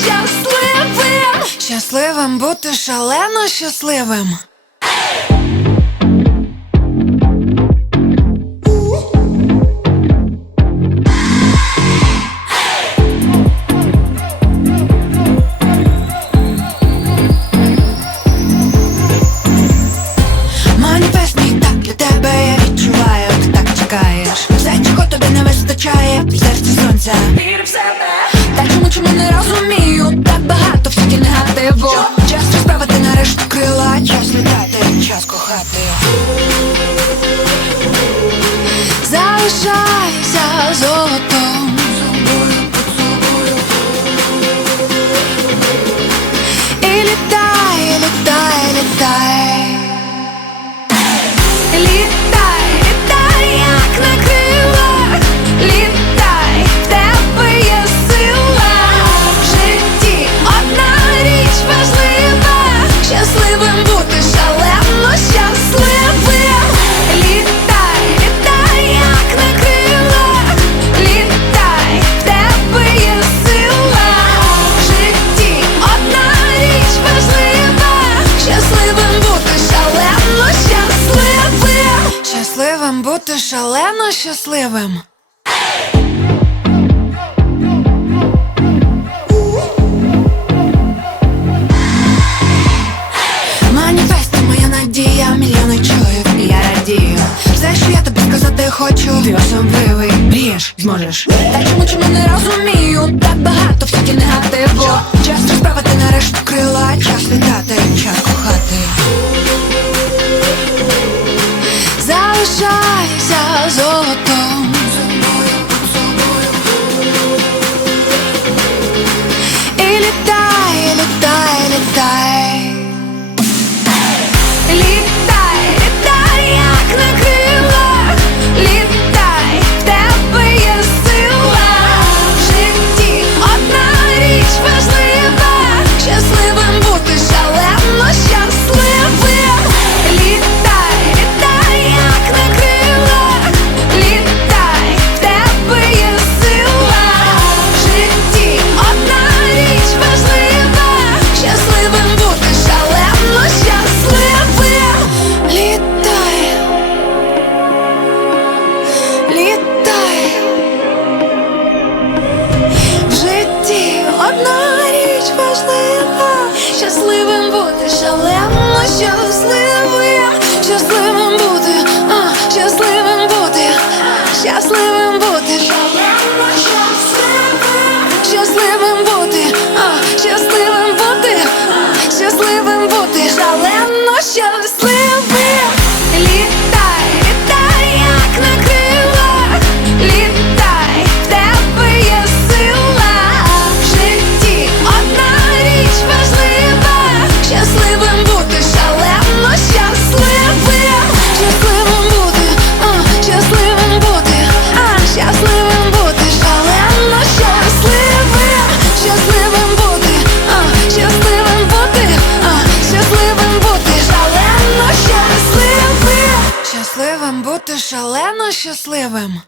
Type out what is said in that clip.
щасливим, щасливим бути шалено щасливим. shy as old. Вам бути шалено щасливим. Маніфест моя надія, мільйони чуїв, я радію. Все, що я тобі сказати хочу, ти особливий, мрієш, зможеш. Та чому чому не розумію? Так багато всякі негативу Прощайся золотом. шалено щасливим.